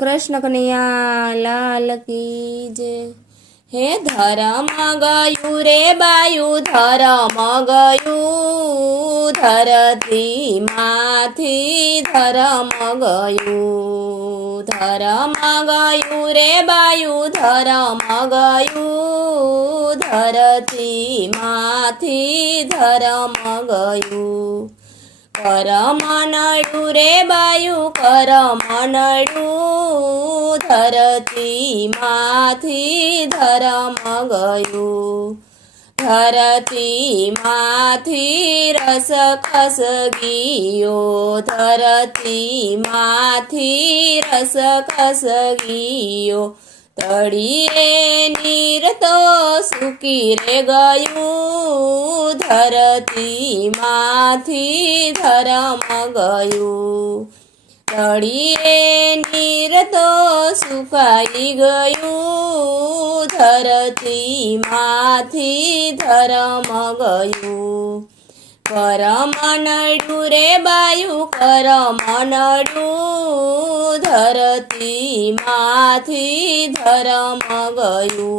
कृष्ण कन्हैया लाल की जय। हे धर्म गयु रे बायु धर्म गयु धरती माथी धर्म गयु धर्म गयु रे बायु धर्म गयु धरती माथी धर्म गयु करमनडु रे बायु करमनडु धरती माथी धर्म गयु धरती माथी रस खस गियो धरती माथी रस खस गियो तड़िए नीर तो सुकी रे गयु धरती माथी धर्म गयु तड़िए नीर तो सुकाई गयु धरती माथी धर्म गयु करमनडु रे बायु करमनडु धरती माथी धर्म गयु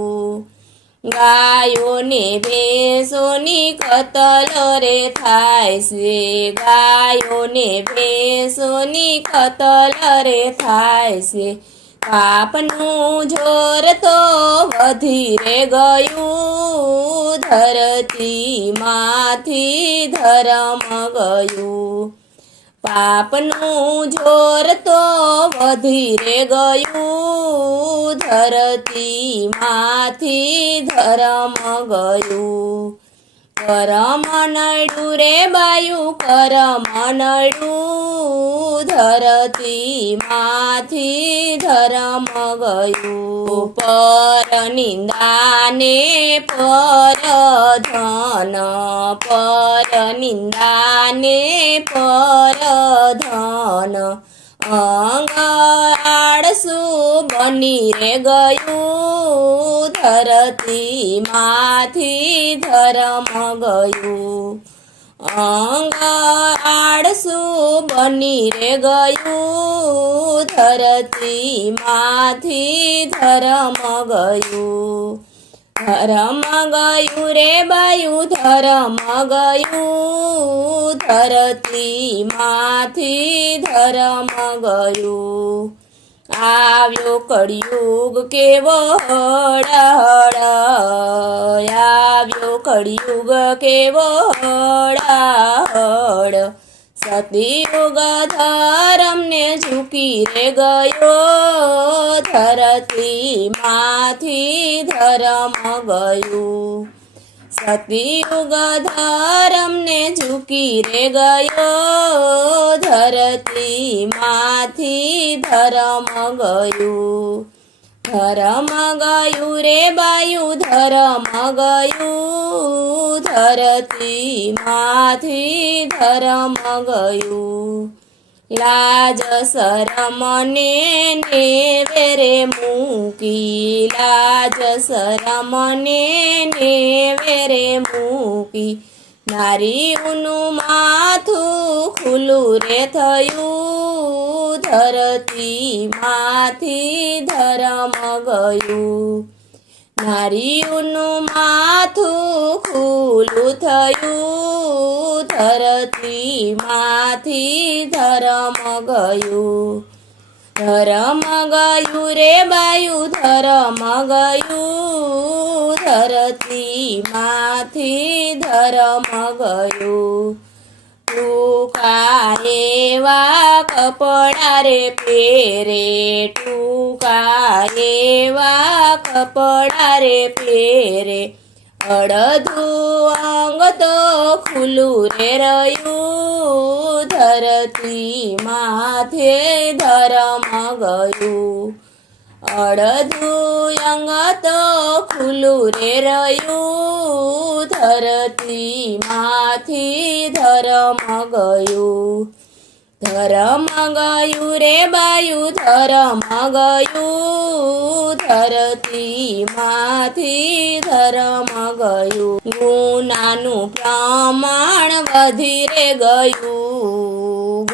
गायो ने भैंसोनी कतल रे थाय से गायो ने भैंसोनी कतल रे थाय से पापनु जोर तो वधी रे गयु धरती माथी धर्म गयु पापनु जोर तो वधी रे गयु धरती माथी धर्म गयु करमनडु रे बायु करमनडु धरती माथी धर्म गयु पर निंदा ने पर धन पर निंदा ने पर धन अंग आड़सु बनी रे गयु धरती माथी धर्म गयु अंग आड़सु बनी रे गयु धरती माथी धर्म गयु धर्म गयु रे बायु धर्म गयु धरती माथी धर्म गयु આવ્યો કળિયુગ કેવો હળ આવ્યો કળિયુગ કેવો હળ સતયુગ ધર્મને ઝૂકી રે ગયો ધરતી માથી ધર્મ ગયું सतयुग धर्मने झुकी रे गयो धरती माथी धर्म गयु धर्म गयु रे बायु धर्म गयु धरती माथी धर्म गयु लाज शरम ने वेरे मूकी लाज शरम ने वेरे मूकी नारी उनु माथु खुलू रे थयु धरती माथी धर्म गयु नारी उनु माथु खुलू थयु धरती माथी धर्म गयु धर्म गयु रे बायु धर्म गयु धरती माथी धर्म गयु टूका एवा कपड़ा रे पेरे टूका एवा कपड़ा रे पेरे अड़धु अंग तो खुलू रे रयु धरती माथे धर्म गयु अड़धु अंग तो खुलू रे रयु धरती माथी धर्म गयु धर्म गयु रे बायु धर्म गयु धरती माथी धर्म गयु गुनानु प्रमाण वधी रे गयु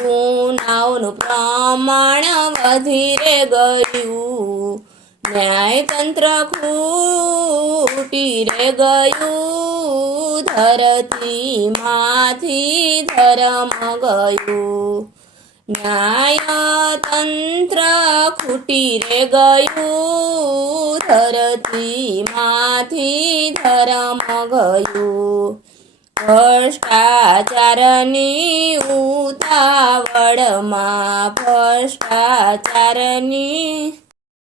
गुना નાવનું પ્રમાણ વધી રે ગયું ન્યાયતંત્ર ખૂટી રે ગયું ધરતીમાંથી ધર્મ ગયું ન્યાયતંત્ર ખૂટી રે ગયું ધરતીમાંથી ધર્મ ગયું ભ્રષ્ટાચારની ઉતાવળમાં ભ્રષ્ટાચારની